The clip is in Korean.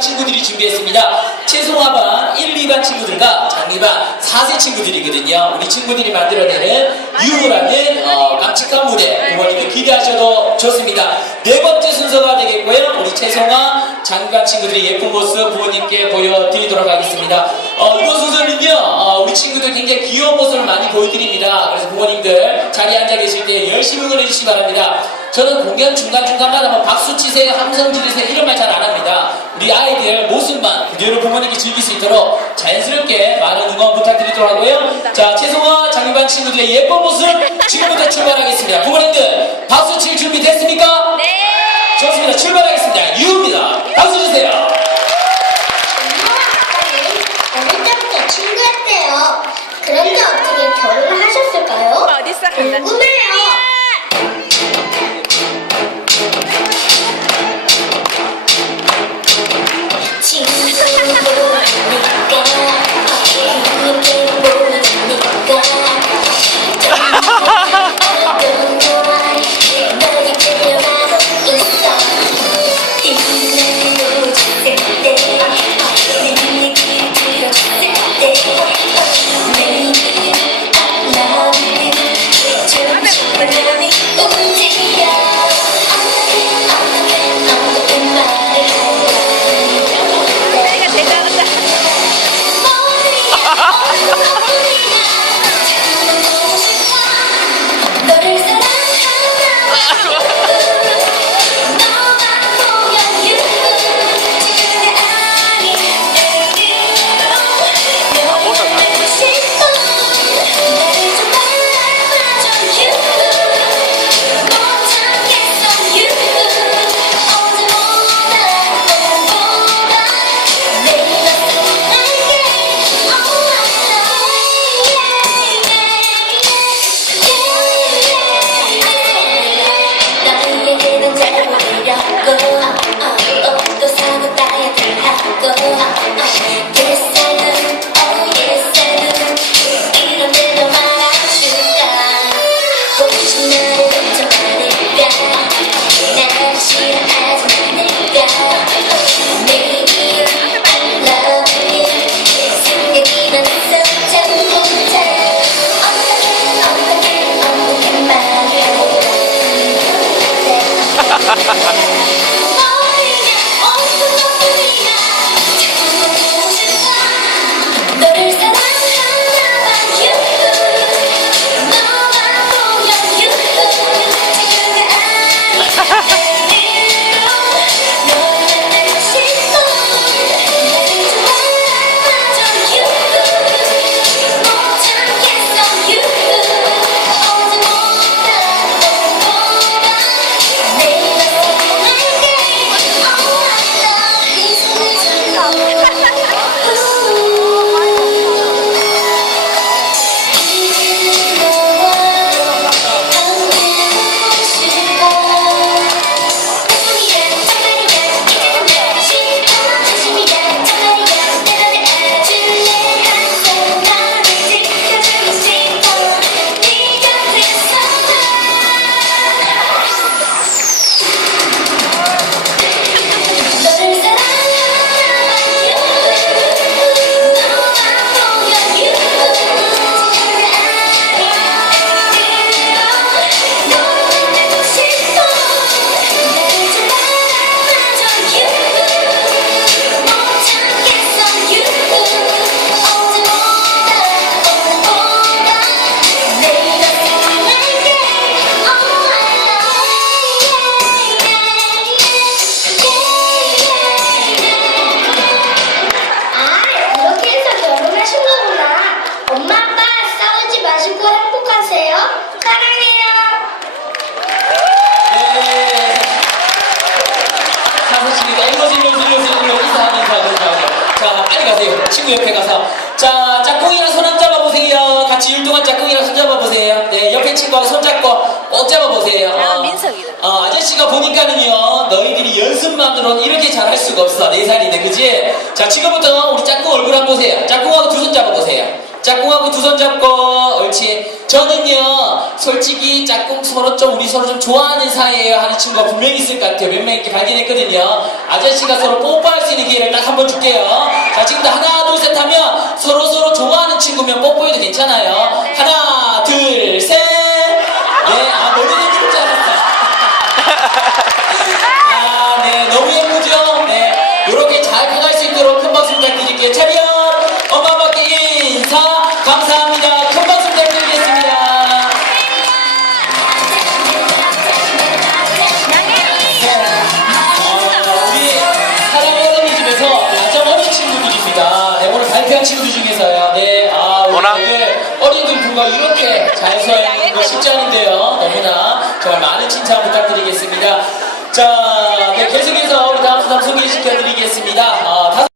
친구들이 준비했습니다. 최송화반 1, 2반 친구들과 장미반 4세 친구들이거든요. 우리 친구들이 만들어내는 유물하는 어, 깜찍한 무대 부모님들 기대하셔도 좋습니다. 네 번째 순서가 되겠고요. 우리 최송화 장미반 친구들의 예쁜 모습 부모님께 보여드리도록 하겠습니다. 어, 이번 순서는요. 어, 우리 친구들 굉장히 귀여운 모습을 많이 보여드립니다. 그래서 부모님들 자리에 앉아 계실 때 열심히 응원해 주시기 바랍니다. 저는 공연 중간중간마다 뭐 박수 치세요, 함성 지르세요 이런 말 잘 안 합니다. 우리 아이들 모습만 그대로 부모님께 즐길 수 있도록 자연스럽게 많은 응원 부탁드리도록 하고요. 자, 최송화 장미반 친구들의 예쁜 모습 지금부터 출발하겠습니다. 부모님들 박수 칠 준비 됐습니까? 네. 좋습니다. 출발하겠습니다. 가세요 친구 옆에 가서. 자 짝꿍이랑 손한 잡아보세요. 같이 율동한 짝꿍이랑 손 잡아보세요. 네 옆에 친구하고 손 잡고 꼭 잡아보세요. 야, 어. 민석이다. 어, 아저씨가 보니까는요 너희들이 연습만으로는 이렇게 잘할 수가 없어. 네 살인데 그지? 자 지금부터 우리 짝꿍 얼굴 한번 보세요. 짝꿍하고 두 손 잡아보세요. 짝꿍하고 두 손 잡고 옳지 저는요, 솔직히 짝꿍 서로 좀 우리 서로 좀 좋아하는 사이에요 하는 친구가 분명히 있을 것 같아요. 몇 명 이렇게 발견했거든요. 아저씨가 서로 뽀뽀할 수 있는 기회를 딱 한 번 줄게요. 자, 지금부터 하나, 둘, 셋 하면 서로 서로 좋아하는 친구면 뽀뽀해도 괜찮아요. 네. 하나, 둘셋예아 모르는 줄줄 알았어요. 아, 네, 너무 예쁘죠? 네, 이렇게 잘 커갈 수 있도록 큰 박수 부탁드릴게요. 차렷! 엄마 밖에 인사! 감사합니다. 불과 이렇게 잘 서야 하는 거 쉽지 않은데요. 너무나 정말 많은 칭찬 부탁드리겠습니다. 자, 네, 계속해서 우리 다음 사람 소개시켜 드리겠습니다. 어,